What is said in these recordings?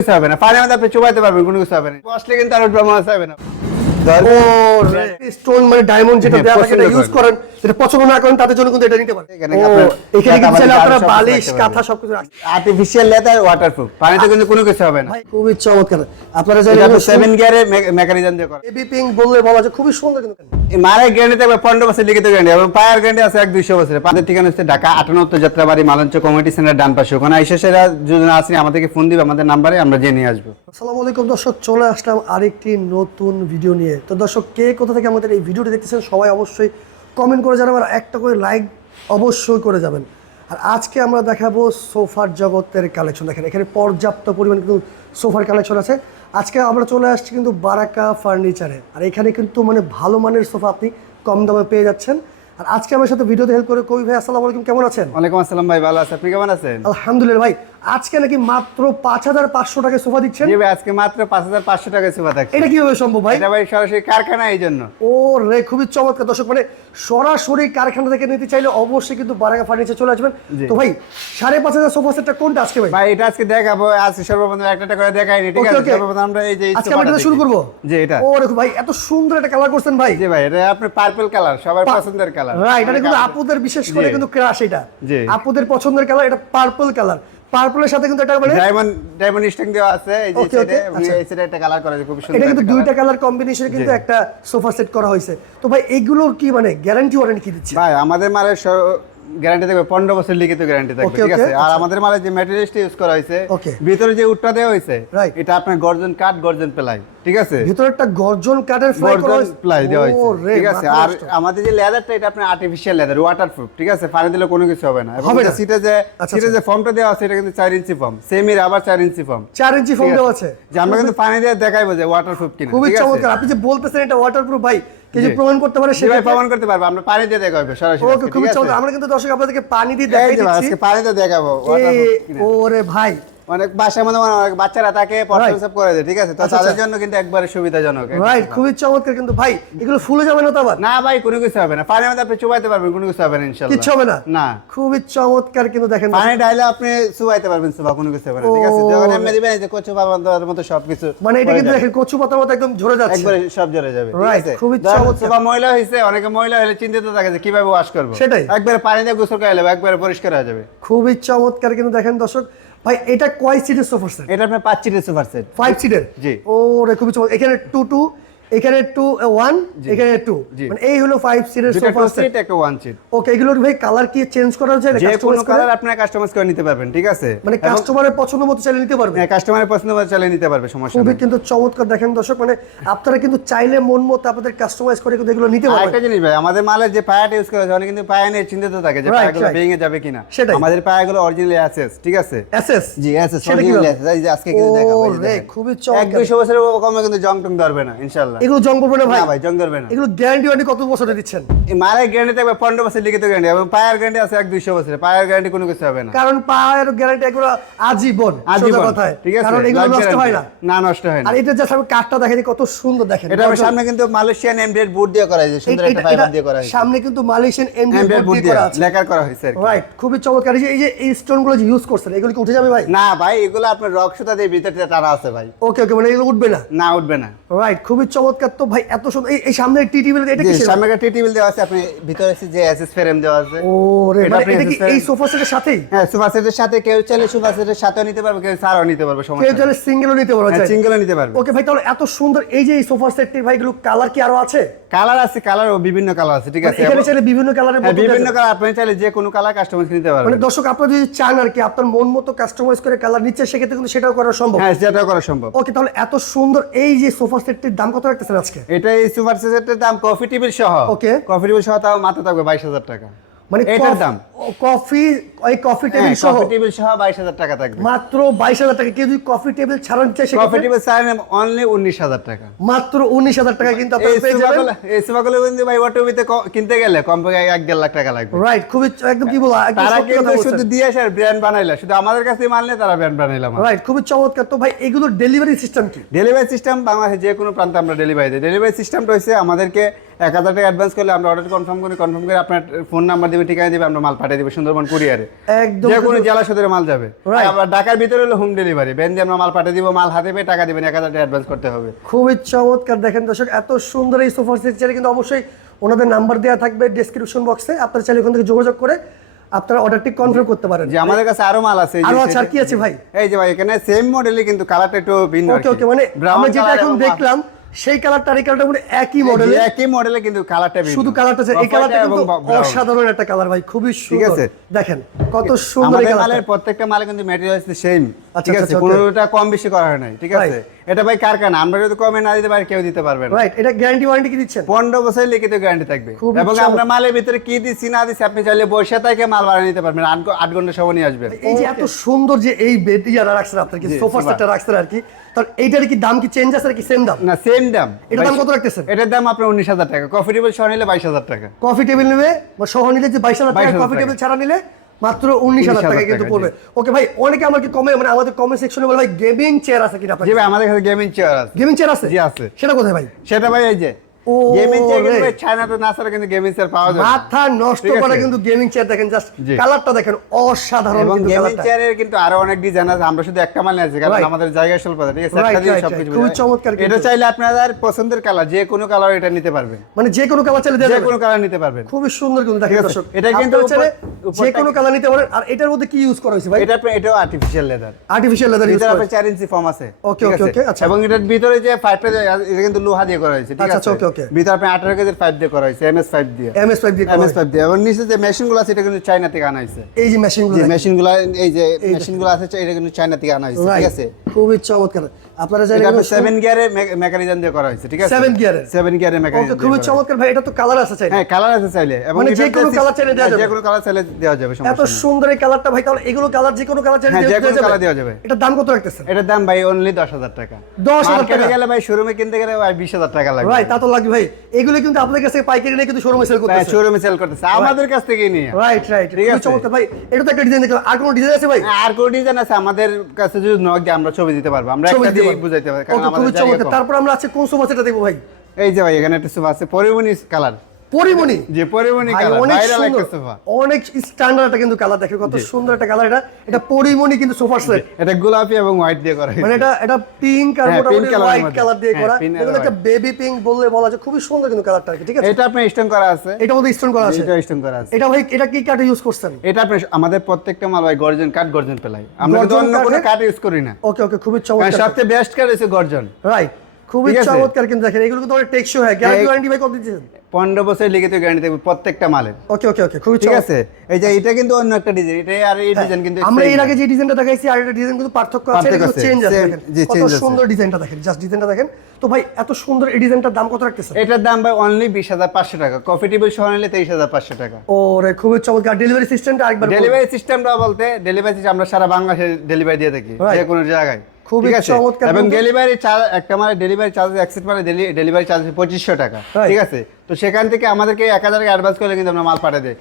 কিছু হবে না। পানির মধ্যে আপনি চুবাইতে পারবেন কোনো কিছু হবে না। বসলে কিন্তু আর ড্রামা হবে না। স্টোন মানে ডায়মন্ড যেটা হ্যাঁ, ইউজ করেন। যেটা পছন্দ না করেন তাদের জন্য কিন্তু এটা নিতে পারেন। এখানে কিন্তু চাইলে আপনারা বালিশ কাঁথা। সবকিছু আর্টিফিশিয়াল লেদার ওয়াটারপ্রুফ পানিতে কিন্তু কোনো কিছু হবে না। খুবই চমৎকার। আপনারা এটা চাইলে সেভেন গিয়ারে মেকানিজম দিয়ে করা। বেবি পিঙ্ক বললে বলা যায় খুবই সুন্দর কিন্তু এই গ্যারান্টি থাকবে পনেরো বছর লিখিত গ্যারান্টি এবং পায়ের গ্যারান্টি আছে এক দুইশো বছরের। পাদের ঠিকানা হচ্ছে ঢাকা আটানত্তর যাত্রাবাড়ি মালঞ্চ কমিটি সেন্টার ডান পাশে। ওখানে আইসা সেরা যোজনা আছে আমাদেরকে ফোন দিবে আমাদের নাম্বারে আমরা জেনে আসব। আসসালামু আলাইকুম দর্শক চলে আসলাম আরেকটি নতুন ভিডিও নিয়ে। তো দর্শক কে কোথা থেকে আমাদের এই ভিডিওটি দেখতেছেন সবাই অবশ্যই কমেন্ট করে জানাবেন আর একটা করে লাইক অবশ্যই করে যাবেন। আর আজকে আমরা দেখাবো সোফার জগতের কালেকশন দেখেন এখানে পর্যাপ্ত পরিমাণ কিন্তু সোফার কালেকশন আছে। আজকে আমরা চলে আসছি কিন্তু বারাকা ফার্নিচারে আর এখানে কিন্তু মানে ভালো মানের সোফা আপনি কম দামে পেয়ে যাচ্ছেন। আর আজকে আমার সাথে ভিডিওতে হেল্প করে কবি ভাই আসসালামু আলাইকুম। কেমন আছেন? ওয়ালাইকুম আসসালাম ভাই ভালো আছে। আপনি কেমন আছেন? আলহামদুলিল্লাহ ভাই আজকে নাকি মাত্র পাঁচ হাজার পাঁচশো টাকায় সোফা দিচ্ছেন? জি ভাই আজকে মাত্র পাঁচ হাজার পাঁচশো টাকায় সুবা থাকছে এটা কীভাবে সম্ভব ভাই? এটা ভাই সরাসরি কারখানা এই জন্য। ও রে খুবই চমৎকার। দর্শক মানে সরাসরি কারখানা থেকে নিতে চাইলে অবশ্যই কিন্তু বারাকা ফার্নিচার চলে আসবেন। তো ভাই সাড়ে পাঁচ হাজার সোফা সেটটা কোনটা আজকে ভাই? ভাই এটা আজকে দেখাবো আজকে সর্বপ্রথম একটা একটা করে দেখাইনি ঠিক আছে. সর্বপ্রথম আমরা এই যে আজকে আমরা শুরু। করব? জি এটা। ও দেখো ভাই এত সুন্দর একটা কালার করছেন ভাই। জি ভাই এটা আপনার পার্পল কালার সবার পছন্দের কালার রাইট এটা কিন্তু আপুদের বিশেষ করে কিন্তু ক্রাশ এটা। জি। আপুদের পছন্দের কালার এটা পার্পল কালার পার্পলের সাথে কিন্তু এটা মানে ডায়মন্ড ডায়মন্ড স্টিং দেওয়া আছে এই যে Okay, সাইডে আচ্ছা। এই সাইডে একটা কালার করা আছে খুব সুন্দর এটা কিন্তু দুইটা কালার কম্বিনেশন কিন্তু একটা সোফা সেট করা হয়েছে। তো ভাই এগুলোর কি মানে গ্যারান্টি ওয়ারেন্টি কি দিচ্ছে? ভাই আমাদের মালের গ্যারান্টি থাকবে পনেরো বছর লিখিত গ্যারান্টি থাকবে ঠিক আছে? আর আচ্ছা। আমাদের মালের যে ম্যাটেরিয়ালসটা ইউজ করা হয়েছে ভিতরে যে উটটা দেওয়া হয়েছে এটা আপনার গর্জন কাঠ গর্জন প্লাই ঠিক আছে? ভিতরে একটা গর্জন কাঠের গর্জন প্লাই দেওয়া হয়েছে ঠিক আছে? আর আমাদের যে লেদারটা এটা আপনার আর্টিফিশিয়াল লেদার ওয়াটারপ্রুফ ঠিক আছে? পানি দিলে কোনো কিছু হবে না। এবং সিটে যে আচ্ছা, সিটে যে ফর্মটা দেওয়া আছে এটা কিন্তু চার ইঞ্চি ফর্ম সেমির আবার চার ইঞ্চি ফর্ম চার ইঞ্চি ফর্ম দেওয়া আছে। যে আমরা কিন্তু পানি দিয়ে দেখাইবো যে ওয়াটারপ্রুফ কিনা খুবই চমৎকার। আপনি যে বলতেছেন এটা ওয়াটারপ্রুফ ভাই কে যে জি। প্রমাণ করতে পারে সেটা প্রমাণ করতে পারব? আমরা পানি দিয়ে দেখাবো সরাসরি ওকে খুবই চমৎকার। আমরা কিন্তু দর্শক আপনাদেরকে পানি দিয়ে দেখাই দিচ্ছি। আজকে পানিতে দেখাবো। এ, ওরে ভাই অনেক বাসার মধ্যে অনেক বাচ্চারা Right. প্রস্রাব করে দেয় ঠিক আছে? তো আচ্ছা, তাদের আচ্ছা। জন্য কিন্তু একবারে সুবিধাজনক রাইট খুবই চমৎকার কিন্তু। ভাই এগুলো ফুলে যাবে না তো আবার? না ভাই কোনো কিছু হবে না। পানির মধ্যে আপনি চুবাইতে পারবেন কোনো কিছু হবে না ইনশাআল্লাহ। কিচ্ছু হবে না? না। খুবই চমৎকার কিন্তু দেখেন। পানি ঢাইলে আপনি চুবাইতে পারবেন সুবা কোনো কিছু হবে না ঠিক আছে? যখন এমনি দিবেন যে কচু বাবার মতো সবকিছু মানে এটা কিন্তু দেখেন কচু পাতার মতো একদম ঝরে যাচ্ছে। একবারে সব জড়ে যাবে ঠিক আছে? খুবই চমৎকার। সুবা ময়লা হয়েছে অনেকে ময়লা হলে চিন্তিত থাকে যে কীভাবে ওয়াশ করব। সেটাই। একবারে পানি দিয়ে গোসল করে নেবে একবারে পরিষ্কার হয়ে যাবে। খুবই চমৎকার কিন্তু দেখেন দর্শক ভাই এটা কয় সিটের সোফা সেট এটা আপনার পাঁচ সিটের সুপার সেট ফাইভ সিটের জি। ও খুবই চমৎকার। এখানে টু টু এখানে টু ওয়ান এখানে টু মানে এই হলো ফাইভ সিটের সোফা সেট একটা ওয়ান সিট ওকে এগুলোর ভাই কালার কি চেঞ্জ করা যায়? যে কোনো কালার আপনার কাস্টমাইজ করে নিতে পারবেন ঠিক আছে? মানে কাস্টমারের পছন্দ মতো নিতে পারবে কাস্টমারের পছন্দ মতো চালিয়ে নিতে পারবে সমস্যা খুবই কিন্তু চমৎকার দেখেন দর্শক মানে আপনারা কিন্তু চাইলে মন মতো আপনাদের কাস্টমাইজ করে কিন্তু এগুলো নিতে পারবেন। আরেকটা জিনিস ভাই আমাদের মালের যে পায়াটা ইউজ করা হয় অনেকে কিন্তু পায়া নিয়ে চিন্তিত থাকে যে পায়াগুলো ভেঙে যাবে কিনা। সেটাই। আমাদের পায়াগুলো অরিজিনাল অ্যাসেস ঠিক আছে? এসএস জি অ্যাসেস অরিজিনাল অ্যাসেস এই যে আজকে কিন্তু দেখাবো খুবই এক চমৎকার দুইশো বছরের কমে কিন্তু জং টং ধরবে না ইনশাল্লাহ এগুলো জং করবে না ভাই ভাই জং ধরবে না। এগুলো গ্যারান্টি ওয়ারেন্টি কত বছরে দিচ্ছেন? এই মালের গ্যারান্টি থাকবে পনেরো বছর লিখিত গ্যারান্টি এবং পায়ার গ্যারান্টি আছে বছরের পায়ার গ্যারান্টি কোনো কিছু হবে না। কারণ পায়ের গ্যারান্টি এগুলো আজীবন আজীবন কথায়। ঠিক আছে? কারণ এগুলো নষ্ট হয় না। না নষ্ট হয় না। আর এটা জাস্ট আমি কাঠটা দেখেন কত সুন্দর দেখেন। এটা সামনে কিন্তু মালয়েশিয়ান বুট দিয়ে করা হয়েছে সুন্দর একটা ফাইবার দিয়ে করা হয়েছে। সামনে কিন্তু মালয়েশিয়ান বুট দিয়ে করা আছে। লেকার করা হয়েছে রাইট খুবই চমৎকার। এই যে এই যে এই স্টোনগুলো যে ইউজ করছেন এগুলো কি উঠে যাবে ভাই? না ভাই এগুলো আপনার রক সুতা দিয়ে ভিতরে টানা আছে ভাই। ওকে ওকে মানে এগুলো উঠবে না? না উঠবে না। রাইট খুবই চমৎকার। তো ভাই এত সুন্দর এই- সামনে টি টেবিল এটা কি সামনে একটা টেবিল দেওয়া আছে আপনি ভিতরে আছে যে এসএস ফ্রেম দেওয়া আছে। ও রে মানে এটা কি এই সোফা সেটের সাথেই? হ্যাঁ সুপার সেটের সাথে কেউ চাইলে সুপার সেটের সাথেও নিতে পারবে কেউ ছাড়াও নিতে পারবে কেউ চাইলে সিঙ্গেলও নিতে পারো চাই সিঙ্গেলও নিতে পারবে। ওকে ভাই তাহলে এত সুন্দর এই যে এই সোফা সেটটি ভাই এগুলো কালার কি আরও আছে? কালার আছে কালার বিভিন্ন কালার আছে ঠিক আছে। এখানে চাইলে বিভিন্ন কালারের হ্যাঁ মতো বিভিন্ন কালার আপনি চাইলে যে কোনো কালার কাস্টমাইজ নিতে মানে পারবেন দর্শক আপনারা যদি চান আর কি আপনার মন মতো কাস্টমাইজ করে কালার নিচ্ছে সেক্ষেত্রে কিন্তু সেটাও করা সম্ভব। হ্যাঁ সেটাও করা সম্ভব। ওকে তাহলে এত সুন্দর এই যে সোফা সেটটির দাম কত রাখতেছেন আজকে? এটা এই সুপার সেটের দাম কফি টেবিল সহ। ওকে কফি টেবিল সহ তাও মাত্র থাকবে বাইশ হাজার টাকা। মানে এটার দাম। কফি ওই কফি টেবিল হ্যাঁ সহ কফি টেবিল সহ বাইশ হাজার টাকা থাকবে। মাত্র বাইশ হাজার টাকা। কেউ যদি কফি টেবিল ছাড়ান চাই কফি টেবিল অনলি উনিশ হাজার টাকা। মাত্র উনিশ হাজার টাকা কিন্তু এই আপনারা পেয়ে যাবেন। এই কিন্তু ভাই কিনতে গেলে কমপক্ষে এক দেড় লাখ টাকা লাগবে। রাইট খুবই একদম কি বলা একদম তারা কিন্তু শুধু দিয়ে ব্র্যান্ড বানাইলা। শুধু আমাদের কাছে মাল নিয়ে তারা ব্র্যান্ড বানাইলাম রাইট খুবই চমৎকার। তো ভাই এগুলোর ডেলিভারি সিস্টেম কি? ডেলিভারি সিস্টেম বাংলাদেশে যে কোনো প্রান্তে আমরা ডেলিভারি দিই। ডেলিভারি সিস্টেমটা হচ্ছে আমাদেরকে এক হাজার টাকা অ্যাডভান্স করলে আমরা অর্ডার কনফার্ম করি কনফার্ম করে আপনার ফোন নাম্বার দিবে ঠিকানা দিবে আমরা মাল পাঠিয়ে পাঠিয়ে দিবে সুন্দরবন কুরিয়ারে। একদম যে কোনো জেলা সদরে মাল যাবে. আবার ঢাকার ভিতরে হলো হোম ডেলিভারি ব্যান দিয়ে আমরা মাল পাঠিয়ে দিব মাল হাতে পেয়ে টাকা দিবেন এক হাজার টাকা অ্যাডভান্স করতে হবে। খুবই চমৎকার। দেখেন দর্শক এত সুন্দর এই সোফা সেট চাইলে কিন্তু অবশ্যই ওনাদের নাম্বার দেওয়া থাকবে ডেসক্রিপশন বক্সে আপনারা চাইলে ওখান থেকে যোগাযোগ করে আপনারা অর্ডারটি কনফার্ম করতে পারেন। যে আমাদের কাছে আরও মাল আছে আরও আছে, আর কি আছে ভাই? এই যে ভাই এখানে সেম মডেলই কিন্তু কালারটা একটু ভিন্ন ওকে ওকে মানে আমরা যেটা এখন দেখলাম সেই কালারটা আর এই কালারটা মানে একই মডেল একই মডেলে কিন্তু কালারটা শুধু কালারটা এই কালারটা এবং কিন্তু অসাধারণ একটা কালার ভাই খুবই সুন্দর। ঠিক আছে? দেখেন কত সুন্দর এই কালারের মালের প্রত্যেকটা মালে কিন্তু ম্যাটেরিয়াল আছে সেম আচ্ছা, ঠিক আছে আচ্ছা, কোনোটা কম বেশি করা হয় নাই ঠিক আছে? এটা ভাই কারখানা আমরা যদি কমে না দিতে পারি কেউ দিতে পারবে না। রাইট এটা গ্যারান্টি ওয়ারেন্টি কি দিচ্ছেন? পনেরো বছর লিখিত গ্যারান্টি থাকবে। এবং আমরা মালের ভিতরে কি দিচ্ছি না দিচ্ছি আপনি চাইলে বসে থেকে মাল বানিয়ে নিতে পারবেন। আট ঘ- আট ঘণ্টা সময় নিয়ে আসবেন। এই যে এত সুন্দর যে এই বেড ইয়ারা রাখছেন আপনার কি সোফা। সেটটা রাখছেন আর কি তার এইটার কি দাম কি চেঞ্জ আছে কি সেম দাম? না সেম দাম। এটার দাম কত রাখতেছেন? এটার দাম আপনার উনিশ হাজার টাকা। কফি টেবিল সহ নিলে বাইশ হাজার টাকা। কফি টেবিল নেবে সহ নিলে যে বাইশ হাজার টাকা কফি টেবিল ছাড়া নিলে মাত্র উনিশ হাজার টাকা কিন্তু পড়বে। ওকে ভাই অনেকে আমাকে কমে মানে আমাদের কমেন্ট সেকশনে বলে ভাই গেমিং চেয়ার আছে কিনা জি ভাই আমাদের কাছে গেমিং চেয়ার আছে। গেমিং চেয়ার আছে? জি, আছে। সেটা কোথায় ভাই? সেটা ভাই এই যে গেমিং চেয়ার কিন্তু চায়নাতে না ছাড়া কিন্তু গেমিং চেয়ার পাওয়া যায় মাথা নষ্ট ঠিক কিন্তু গেমিং চেয়ার দেখেন জাস্ট কালারটা দেখেন অসাধারণ কিন্তু গেমিং চেয়ারের কিন্তু আরও অনেক ডিজাইন আছে আমরা শুধু একটা মাল আছে কারণ আমাদের জায়গা স্বল্প ঠিক আছে? একটা দিয়ে সবকিছু right. খুবই চমৎকার এটা চাইলে আপনাদের পছন্দের কালার যে কোনো কালার এটা নিতে পারবেন। মানে যে কোনো কালার চাইলে যে কোনো কালার নিতে পারবেন। খুবই সুন্দর কিন্তু দেখেন দর্শক। এটা কিন্তু আপনারা যে কোনো কালার নিতে পারেন। আর এটার মধ্যে কি ইউজ করা হয়েছে ভাই? এটা আপনার এটাও আর্টিফিশিয়াল লেদার আর্টিফিশিয়াল লেদার আপনার ইঞ্চি ফর্ম আছে। আচ্ছা। এবং এটার ভিতরে যে পাইপটা এটা কিন্তু লোহা দিয়ে করা হয়েছে ঠিক আচ্ছা, আছে? আচ্ছা, okay, okay. ভিতরে আপনি আঠারো কেজির পাইপ দিয়ে করা হয়েছে এমএস পাইপ দিয়ে। এমএস পাইপ দিয়ে এমএস। পাইপ দিয়ে। এবং নিচে যে মেশিনগুলো আছে এটা কিন্তু চায়না থেকে আনা হয়েছে। এই যে মেশিনগুলো যে মেশিনগুলো এই যে মেশিনগুলো আছে এটা কিন্তু চায়না থেকে আনা হয়েছে ঠিক আছে? খুবই চমৎকার। আপনারা চাইলে এটা কিন্তু আপনার সেভেন গিয়ারে মেকানিজম দিয়ে করা হয়েছে ঠিক আছে? Seven gear এর? সেভেন গিয়ারে ওকে মেকানিজম খুবই চমৎকার ভাই এটা তো কালার আছে চাই হ্যাঁ কালার আছে চাইলে। এবং মানে যে কোনো colour চাইলে দেওয়া হ্যাঁ, যাবে? যে কোনো কালার চাইলে দেওয়া যাবে এত সমস্যা নেই। সুন্দর এই কালারটা ভাই তাহলে এগুলো কালার যে কোনো কালার চাইলে হ্যাঁ, যে দেওয়া কোনো colour দেওয়া যাবে। এটার দাম কত রাখতেছেন? এটার দাম ভাই অনলি দশ হাজার টাকা। 10,000 টাকা? গেলে ভাই শোরুমে কিনতে গেলে ভাই বিশ হাজার টাকা লাগবে। রাইট তা তো লাগবে ভাই। এগুলো কিন্তু আপনাদের কাছে পাইকারি নিয়ে কিন্তু শোরুমে সেল করতেছে। শোরুমে সেল করতেছে। আমাদের কাছ থেকে নিয়ে। রাইট রাইট ঠিক আছে। চমৎকার। ভাই এটা তো একটা ডিজাইন দেখলাম। আর কোনো ডিজাইন আছে ভাই? আর কোন ডিজাইন আছে? আমাদের কাছে যদি নক আমরা ছবি দিতে পারব। আমরা একটা দিয়ে বুঝাইতে পারি কারণ আমাদের। তারপর আমরা আছে কোন সোফা সেটটা দেখব ভাই। এই যে ভাই এখানে একটা সোফা আছে পরিমনি কালার। পরিমণি। যে পরিমণি অনেক সোফা অনেক স্ট্যান্ডার্ড একটা কিন্তু কালার দেখে কত সুন্দর একটা কালার এটা এটা পরিমণি কিন্তু সোফা সেট এটা গোলাপি এবং হোয়াইট দিয়ে করা মানে এটা এটা পিঙ্ক আর হ্যাঁ, মোটামুটি হোয়াইট কালার দিয়ে হ্যাঁ, করা। এগুলো একটা বেবি পিঙ্ক বললে বলা যায় খুবই সুন্দর কিন্তু কালারটা ঠিক আছে? এটা আপনার স্টোন করা আছে? এটার মধ্যে স্টোন করা আছে। এটা স্টোন করা আছে। এটা ভাই এটা কি কাঠ ইউজ করছেন? এটা আপনার আমাদের প্রত্যেকটা মাল ভাই গর্জন কাঠ গর্জন পেলাই আমরা অন্য কোনো কাঠে? ইউজ করি না। ওকে ওকে খুবই চমৎকার। সবচেয়ে বেস্ট কাঠ হচ্ছে গর্জন। রাইট খুবই চমৎকার কিন্তু দেখেন এগুলো কিন্তু অনেক টেকসই হয় গ্যারান্টি ওয়ারেন্টি ভাই কত দিচ্ছেন পনেরো বছর লিখিত গ্যারান্টি থাকবে প্রত্যেকটা মালের। ওকে ওকে ওকে খুবই ঠিক আছে? এই যে এটা কিন্তু অন্য একটা ডিজাইন এটা আর এই ডিজাইন কিন্তু আমরা এর আগে যে ডিজাইনটা দেখাইছি আর একটা ডিজাইন কিন্তু পার্থক্য আছে কিন্তু চেঞ্জ আছে same, দেখেন। জি, কত আছে। সুন্দর ডিজাইনটা দেখেন জাস্ট ডিজাইনটা দেখেন। তো ভাই এত সুন্দর এই ডিজাইনটার দাম কত রাখতেছেন? এটার দাম ভাই অনলি বিশ হাজার পাঁচশো টাকা। কফি টেবিল সহ নিলে তেইশ হাজার পাঁচশো টাকা। ও রে খুবই চমৎকার। ডেলিভারি সিস্টেমটা আরেকবার বলুন। ডেলিভারি সিস্টেমটা বলতে ডেলিভারি সিস্টেম আমরা সারা বাংলাদেশে ডেলিভারি দিয়ে থাকি. যে কোনো জায়গায়। খুবই চমৎকার এবং ডেলিভারি চার্জ একটা মানে ডেলিভারি চার্জ অ্যাক্সেপ্ট মানে ডেলিভারি চার্জ পঁচিশশো টাকা। ঠিক আছে? তো সেখান থেকে আমাদেরকে এক হাজার অ্যাডভান্স করলে কিন্তু আমরা মাল পাঠিয়ে দেয়।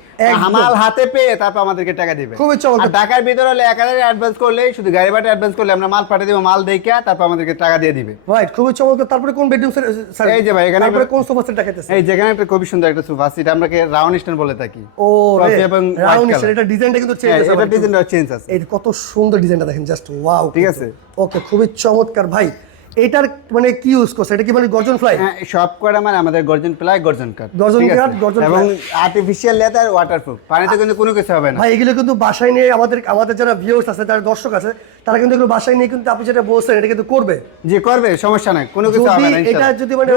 মাল হাতে পেয়ে তারপর আমাদেরকে টাকা দিবে। খুবই চমৎকার। ঢাকার ভিতরে হলে এক হাজার অ্যাডভান্স করলে শুধু গাড়ি ভাড়া অ্যাডভান্স করলে আমরা মাল পাঠিয়ে দেবো মাল দেখে তারপর আমাদেরকে টাকা দিয়ে দিবে। রাইট খুবই চমৎকার। তারপরে কোন বেডরুম এই যে ভাই, এখানে তারপরে কোন সোফা সেট দেখাইতেছে এই যেখানে একটা খুবই সুন্দর একটা সোফা সেটা আমরা রাউন্ড স্ট্যান্ড বলে থাকি? ও এবং রাউন্ড color। এটা ডিজাইনটা কিন্তু চেঞ্জ হ্যাঁ, আছে এটা ডিজাইনটা চেঞ্জ আছে। এই কত সুন্দর ডিজাইনটা দেখেন জাস্ট ওয়াও ঠিক আছে। ওকে খুবই চমৎকার ভাই। এটার মানে কি ইউজ করছে? এটা কি মানে গর্জন ফ্লাই হ্যাঁ সব কটা মানে আমাদের গর্জন প্লাই গর্জন কাঠ গর্জন? কাঠ, গর্জন এবং আর্টিফিশিয়াল লেদার ওয়াটারপ্রুফ পানিতে কিন্তু কোনো কিছু হবে না। ভাই এগুলো কিন্তু বাসায় নিয়ে আমাদের আমাদের যারা ভিউয়ার্স আছে যারা দর্শক আছে তারা কিন্তু এগুলো বাসায় নিয়ে কিন্তু আপনি যেটা বলছেন এটা কিন্তু করবে। যে করবে সমস্যা নাই। কোনো কিছু হবে না এটা যদি মানে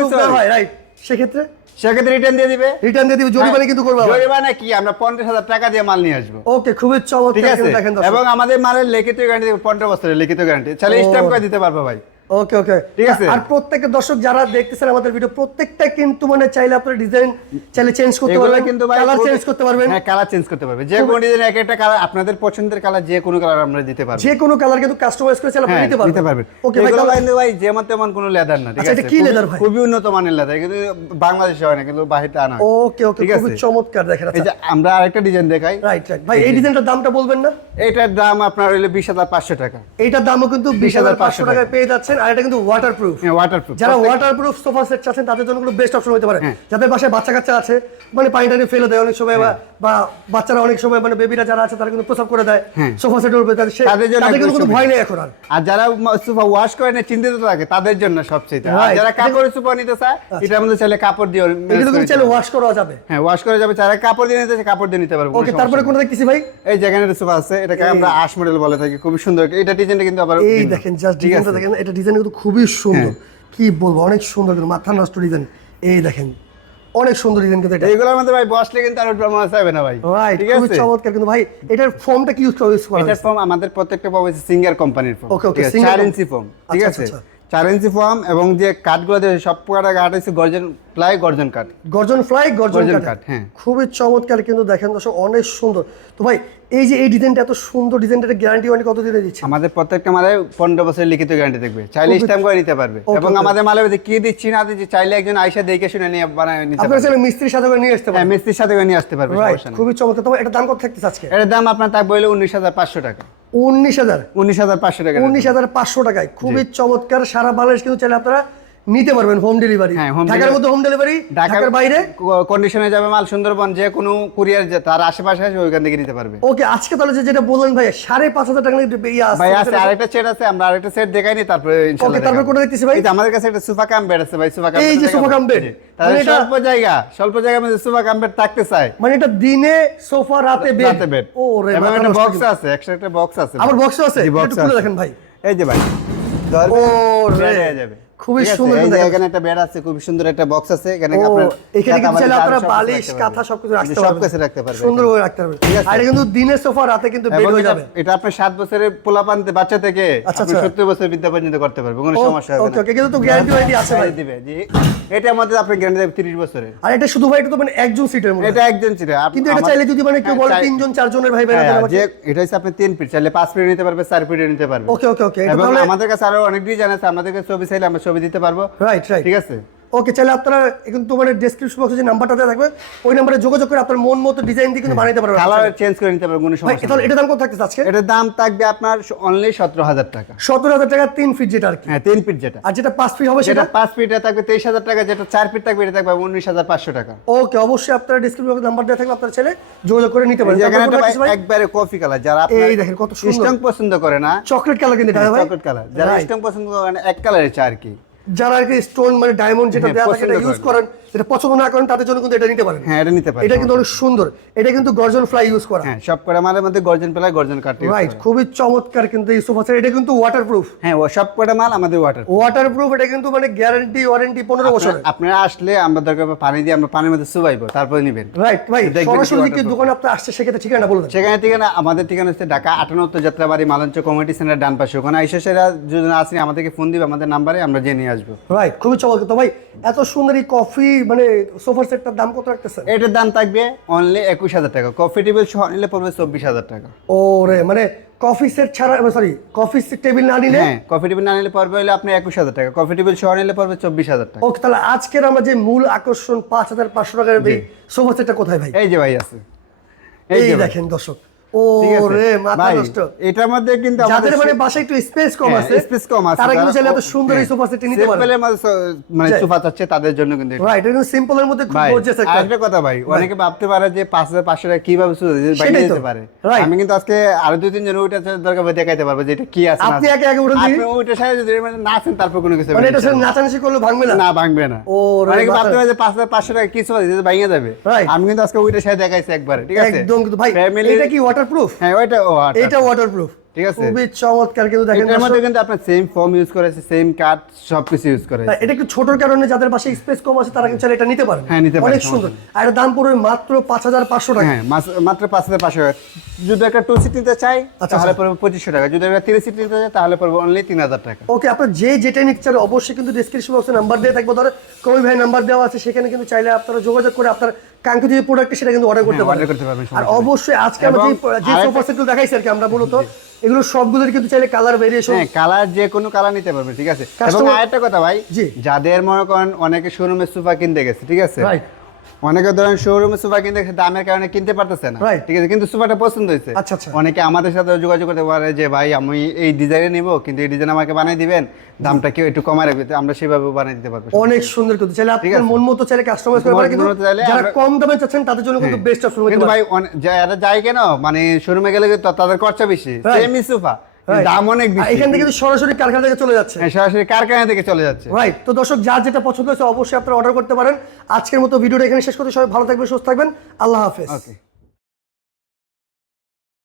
কিছু না হয় রাইট সেক্ষেত্রে? সেক্ষেত্রে রিটার্ন দিয়ে দিবে। রিটার্ন দিয়ে দিবে জরিমানা কিন্তু করবে। জরিমানা কি? আমরা পঞ্চাশ হাজার টাকা দিয়ে মাল নিয়ে আসব। ওকে খুবই চমৎকার আছে? দেখেন দর্শক। এবং আমাদের মালের লিখিত গ্যারান্টি পনেরো বছরের লিখিত গ্যারান্টি তাহলে। স্ট্যাম্প করে দিতে পারব ভাই। ওকে ওকে ঠিক আছে। আর প্রত্যেকটা দর্শক যারা দেখতেছেন আমাদের ভিডিও প্রত্যেকটা কিন্তু মানে চাইলে আপনার ডিজাইন চাইলে চেঞ্জ করতে পারবেন কিন্তু কালার চেঞ্জ করতে পারবেন। হ্যাঁ কালার চেঞ্জ করতে পারবে যে কোনো ডিজাইন এক একটা কালার আপনাদের পছন্দের কালার যে কোনো কালার আমরা দিতে পারব যে কোনো কালার কিন্তু কাস্টমাইজ করে চাইলে আপনি হ্যাঁ, নিতে পারবেন। নিতে পারবেন। ওকে ভাই তাহলে- কিন্তু ভাই যেমন তেমন কোনো লেদার না ঠিক আচ্ছা, আছে। এটা কি leather ভাই? খুবই উন্নত মানের লেদার কিন্তু বাংলাদেশে হয় না কিন্তু বাহিরে আনা হয়। ওকে ওকে খুবই? চমৎকার দেখেন এই আচ্ছা। যে আমরা আরেকটা ডিজাইন দেখাই। রাইট রাইট ভাই এই ডিজাইনটার দামটা বলবেন না? এটার দাম আপনার হইল বিশ হাজার পাঁচশো টাকা। এইটার দামও কিন্তু বিশ হাজার পাঁচশো টাকায় পেয়ে যাচ্ছেন। আর এটা কিন্তু ওয়াটার প্রুফ ওয়াটারপ্রুফ যারা ওয়াটার প্রুফ সোফা সেট চাচ্ছেন তাদের জন্য কোনো বেস্ট অপশন হতে পারে। হ্যাঁ। যাদের বাসায় বাচ্চা কাচ্চা আছে মানে পানি টানি ফেলে দেয় অনেক সময় বা- বা বাচ্চারা অনেক সময় মানে বেবিরা যারা আছে তারা কিন্তু প্রসাব করে দেয় হ্যাঁ। সোফা সেটের উপরে। তাদের তাদের কিন্তু কোনো ভয় নেই এখন আর। আর যারা সোফা ওয়াশ করে না চিন্তিত থাকে তাদের জন্য সবচেয়ে আর যারা কাপড়ের সোফা নিতে চায় এটার মধ্যে চাইলে কাপড় দিয়ে এটা কিন্তু চাইলে ওয়াশ করা যাবে। হ্যাঁ ওয়াশ করে যাবে যারা কাপড় দিয়ে নিতে কাপড় দিয়ে নিতে পারবে ওকে তারপরে। কোনটা দেখতেছি ভাই? এই জায়গায় সোফা আছে এটাকে আমরা আশ মডেল বলে থাকি খুব সুন্দর। এটা ডিজাইনটা কিন্তু আবার এই দেখেন জাস্ট ডিজাইনটা? দেখেন এটা ডিজাইন কিন্তু খুবই সুন্দর। কি বলব অনেক সুন্দর কিন্তু মাথা নষ্ট ডিজাইন। এই দেখেন অনেক সুন্দর ডিজাইন কিন্তু এটা। এগুলোর মধ্যে ভাই বসলে কিন্তু আর উঠবে মনে চাইবে না ভাই। ভাই খুবই চমৎকার কিন্তু ভাই এটার ফর্মটা কি ইউজ করা ইউজ করা এটার ফর্ম আমাদের প্রত্যেকটা পাবে সিঙ্গার কোম্পানির ফর্ম ওকে ওকে ইঞ্চি ফর্ম ঠিক আছে? চার ইঞ্চি ফর্ম এবং যে কাঠগুলো দিয়ে সব কটা কাঠ হচ্ছে গর্জন প্লাই গর্জন কাঠ। গর্জন ফ্লাই গর্জন কাঠ, হ্যাঁ। খুবই চমৎকার কিন্তু দেখেন দর্শক অনেক সুন্দর। তো ভাই এই যে এই ডিজাইনটা এত সুন্দর ডিজাইনটা গ্যারান্টি ওয়ারেন্টি কত দিনে দিচ্ছে আমাদের প্রত্যেকটা মালে পনেরো বছরের লিখিত গ্যারান্টি দেখবে চাইলে স্ট্যাম্প করে নিতে পারবে। এবং. আমাদের মালে কি দিচ্ছি না দিচ্ছি? চাইলে একজন আইসা দেখে শুনে নিয়ে বানায় নিতে পারবে। চাইলে মিস্ত্রির সাথে করে নিয়ে আসতে পারবে পারেন মিস্ত্রির সাথে করে নিয়ে আসতে পারবে খুবই চমৎকার। তবে এটা দাম কত থাকতেছে আজকে? এটার দাম আপনার থাকবে হলো উনিশ হাজার পাঁচশো টাকা। উনিশ হাজার। উনিশ হাজার পাঁচশো টাকা। উনিশ হাজার পাঁচশো টাকায়। খুবই চমৎকার। সারা বাংলাদেশ কিন্তু চাইলে আপনারা নিতে পারবেন হোম ডেলিভারি হ্যাঁ, ঢাকার মধ্যে হোম ডেলিভারি ঢাকার বাইরে। কন্ডিশনে যাবে মাল সুন্দরবন যে কোনো কুরিয়ার যে তার আশেপাশে আছে ওইখান থেকে নিতে পারবে। ওকে আজকে তাহলে যে যেটা বললেন ভাই সাড়ে পাঁচ হাজার টাকা ইয়ে আসছে, ভাই আছে আরেকটা সেট আছে আমরা আরেকটা সেট দেখাই নি তারপরে ইনশাআল্লাহ ওকে তারপর। কোনটা দেখতেছি ভাই? এই যে আমাদের কাছে একটা সোফা কাম বেড আছে ভাই সোফা কাম এই যে সোফা কাম বেড। তাহলে মানে এটা- স্বল্প জায়গা স্বল্প জায়গার মধ্যে সোফা কাম বেড থাকতে চায়। মানে এটা দিনে সোফা রাতে বেড রাতে বেড ও রে এবং একটা বক্স আছে একশো একটা বক্স আছে আবার বক্সও আছে? একটু খুলে দেখেন ভাই। এই যে ভাই ও রে। যাবে। খুবই সুন্দর এখানে একটা বেড আছে খুব সুন্দর একটা বক্স আছে এখানে আপনার এখানে কিন্তু আপনারা বালিশ কাঁথা সবকিছু রাখতে পারবেন। কিছু রাখতে পারবেন সুন্দরভাবে রাখতে পারবেন। আর এটা কিন্তু দিনে সোফা রাতে কিন্তু বেড হয়ে যাবে। এটা আপনার সাত বছরের পোলাপান বাচ্চা থেকে আচ্ছা, আপনি আচ্ছা। সত্তর বছর বিদ্যা পর্যন্ত করতে পারবে কোনো সমস্যা হবে না। ওকে কিন্তু তো গ্যারান্টি ওয়ারেন্টি আছে ভাই। দিবে জি এটার মধ্যে আপনি গ্যারান্টি দেবে তিরিশ বছরের। আর এটা শুধু ভাই এটা তো মানে একজন সিটের মধ্যে এটা একজন আপ- কিন্তু এটা চাইলে যদি মানে কেউ হ্যাঁ, বলে তিনজন চারজনের ভাই বোনেরা হ্যাঁ, যে এটা হচ্ছে আপনি তিন ফিট চাইলে পাঁচ ফিট নিতে পারবে চার ফিট নিতে পারবে। ওকে ওকে ওকে এবং আমাদের কাছে আরও অনেক ডিজাইন আছে আমাদের কাছে ছবি চাইলে আমরা ছবি দিতে পারব? রাইট রাইট ঠিক আছে? ওকে চাইলে আপনারা কিন্তু মানে ডেসক্রিপশন বক্সে যে নাম্বারটা থাকবে ওই নাম্বারে যোগাযোগ করে আপনার মন মতো ডিজাইন দিয়ে কিন্তু বানাইতে পারবেন কালার চেঞ্জ করে নিতে পারবে কোনো সমস্যা তাহলে। এটার দাম কত থাকতেছে আজকে? এটার দাম থাকবে আপনার অনলি সতেরো হাজার টাকা। সতেরো হাজার টাকা তিন ফিট যেটা আর কি। হ্যাঁ তিন ফিট যেটা। আর যেটা পাঁচ ফিট হবে সেটা? যেটা পাঁচ ফিট থাকবে তেইশ হাজার টাকা যেটা চার ফিট থাকবে এটা থাকবে উনিশ হাজার পাঁচশো টাকা। ওকে অবশ্যই আপনারা ডিসক্রিপশন নাম্বার দেওয়া থাকবে আপনার ছেলে যোগাযোগ করে নিতে পারেন। এই এখানে? একবারে কফি কালার যারা এই দেখেন কত সুন্দর। স্ট্রং পছন্দ করে না চকলেট কালার কিন্তু এটা ভাই। চকলেট কালার যারা. স্ট্রং পছন্দ করে না এক কালারের চা আর কি। যারা আর কি স্টোন মানে ডায়মন্ড যেটা হ্যাঁ, দেওয়া থাকে এটা ইউজ করেন। যেটা পছন্দ না করেন তাদের জন্য কিন্তু এটা নিতে পারেন। হ্যাঁ এটা নিতে পারে এটা কিন্তু অনেক সুন্দর। এটা কিন্তু গর্জন ফ্লাই ইউজ করা। হ্যাঁ সব কটা মালের মধ্যে গর্জন পেলায় গর্জন use রাইট খুবই চমৎকার কিন্তু এই সোফা সেট এটা কিন্তু ওয়াটারপ্রুফ হ্যাঁ সব কটা মাল আমাদের ওয়াটার ওয়াটারপ্রুফ এটা কিন্তু মানে গ্যারান্টি ওয়ারেন্টি পনেরো বছর আপনারা আসলে আমরা দরকার পানি দিয়ে আমরা পানির মধ্যে চুবাইবো তারপরে নিবেন। রাইট ভাই সরাসরি কি। দোকানে আপনি আসছে সেক্ষেত্রে ঠিকানা বলে দেন। সেখানে ঠিকানা আমাদের ঠিকানা হচ্ছে ঢাকা আটানত্তর যাত্রাবাড়ি মালঞ্চ কমিটি সেন্টার ডান পাশে। ওখানে এসে সেরা আসেন আমাদেরকে ফোন দিবে আমাদের নাম্বারে আমরা জেনে আসব। রাইট খুবই চমৎকার। তো ভাই এত সুন্দর এই কফি মানে সোফা সেটটার দাম কত রাখতেছেন? এটার দাম থাকবে অনলি একুশ হাজার টাকা। কফি টেবিল সহ নিলে পড়বে চব্বিশ হাজার টাকা। ও রে মানে কফি সেট ছাড়া সরি কফি টেবিল না নিলে হ্যাঁ কফি টেবিল না নিলে পড়বে হলে আপনি একুশ হাজার টাকা। কফি টেবিল সহ নিলে পড়বে চব্বিশ হাজার টাকা। ওকে তাহলে আজকের আমার যে মূল আকর্ষণ পাঁচ হাজার পাঁচশো টাকার সোফা সেটটা কোথায় ভাই? এই যে ভাই আছে। এই যে দেখেন দর্শক এটার মধ্যে কিন্তু যাদের মানে একটু স্পেস কম আছে স্পেস কম আছে তারা কিন্তু চাইলে এত সুন্দর এই হ্যাঁ, সোফা সেট নিতে পারে। মানে সোফা চাচ্ছে তাদের জন্য কিন্তু রাইট এটা সিম্পলের মধ্যে খুব গর্জিয়াস একটা আরেকটা কথা ভাই অনেকে ভাবতে পারে যে টাকা কীভাবে পারে। আমি কিন্তু আজকে আরও দুই তিনজন ওইটা দরকার পড়ে দেখাইতে পারব যে এটা কি আছে আপনি আছে। একে একে উঠে আপনি সাথে যদি মানে না আছেন তারপর কোনো কিছু মানে এটা সাথে নাচানাচি করলে ভাঙবে না। না ভাঙবে না। ও অনেকে ভাবতে পারে যে টাকা কিছু ভাঙে যাবে. আমি কিন্তু আজকে ওইটার সাথে দেখাইছি একবারে ঠিক আছে? একদম কিন্তু ভাই এটা কি ওয়াটারপ্রুফ হ্যাঁ ওইটা আচ্ছা। এটা ওয়াটারপ্রুফ ঠিক আছে। খুবই চমৎকার কিন্তু দেখেন এটার মধ্যে কিন্তু আপনার সেম ফর্ম ইউজ করেছে সেম কাঠ সবকিছু ইউজ করেছে হ্যাঁ, এটা একটু ছোটর কারণে যাদের পাশে স্পেস কম আছে তারা কিন্তু এটা নিতে পারে হ্যাঁ, নিতে পারে, অনেক সুন্দর। আর এটার দাম পড়বে মাত্র পাঁচ হাজার পাঁচশো টাকা। হ্যাঁ মাত্র পাঁচ হাজার পাঁচশো টাকা। যদি একটা টু সিট নিতে চাই আচ্ছা, তাহলে পড়বে পঁচিশশো টাকা। যদি একটা থ্রি সিট নিতে চাই তাহলে পড়বে অনলি তিন হাজার টাকা। ওকে আপনার যে যেটা নিতে চান অবশ্যই কিন্তু ডিসক্রিপশন বক্সে নাম্বার দিয়ে থাকব। ধরো কবি ভাই নাম্বার দেওয়া আছে সেখানে কিন্তু চাইলে আপনারা যোগাযোগ করে আপনার কাঙ্ক্ষিত যে প্রোডাক্ট সেটা কিন্তু অর্ডার করতে পারবে করতে পারবেন, আর অবশ্যই আজকে আমরা যে যে সোফা সেটগুলো দেখাইছি আর কি আমরা মূলত এগুলো সবগুলোর কিন্তু চাইলে কালার ভেরিয়েশন হ্যাঁ কালার যে কোনো কালার নিতে পারবে ঠিক আছে। এবং আরেকটা কথা ভাই যাদের মনে করেন অনেকে শোরুমে সোফা কিনতে গেছে ঠিক আছে. অনেকে ধরেন শোরুমে সোফা কিনতে দামের কারণে কিনতে পারতেছে না। ঠিক আছে কিন্তু সোফাটা পছন্দ হয়েছে। আচ্ছা, আচ্ছা। অনেকে আমাদের সাথে যোগাযোগ করতে পারে যে ভাই আমি এই ডিজাইনে নিব কিন্তু এই ডিজাইন আমাকে বানিয়ে দিবেন দামটা কেউ একটু কমায় রাখবে। আমরা সেভাবে বানিয়ে দিতে পারব অনেক সুন্দর কিন্তু। চাইলে আপনার মন মতো চাইলে কাস্টমাইজ করে কিন্তু যারা কম দামে চাচ্ছেন তাদের জন্য কিন্তু বেস্ট অপশন কিন্তু ভাই যারা যায় কেন? মানে শোরুমে গেলে তাদের খরচা বেশি. সেমই সোফা. দাম অনেক বেশি। এখান থেকে সরাসরি কারখানা থেকে চলে যাচ্ছে। হ্যাঁ, সরাসরি কারখানা থেকে চলে যাচ্ছে। রাইট তো দর্শক যার যেটা পছন্দ হয়েছে অবশ্যই আপনারা অর্ডার করতে পারেন। আজকের মতো ভিডিওটা এখানে শেষ করতে সবাই ভালো থাকবেন সুস্থ থাকবেন। আল্লাহ হাফেজ। ওকে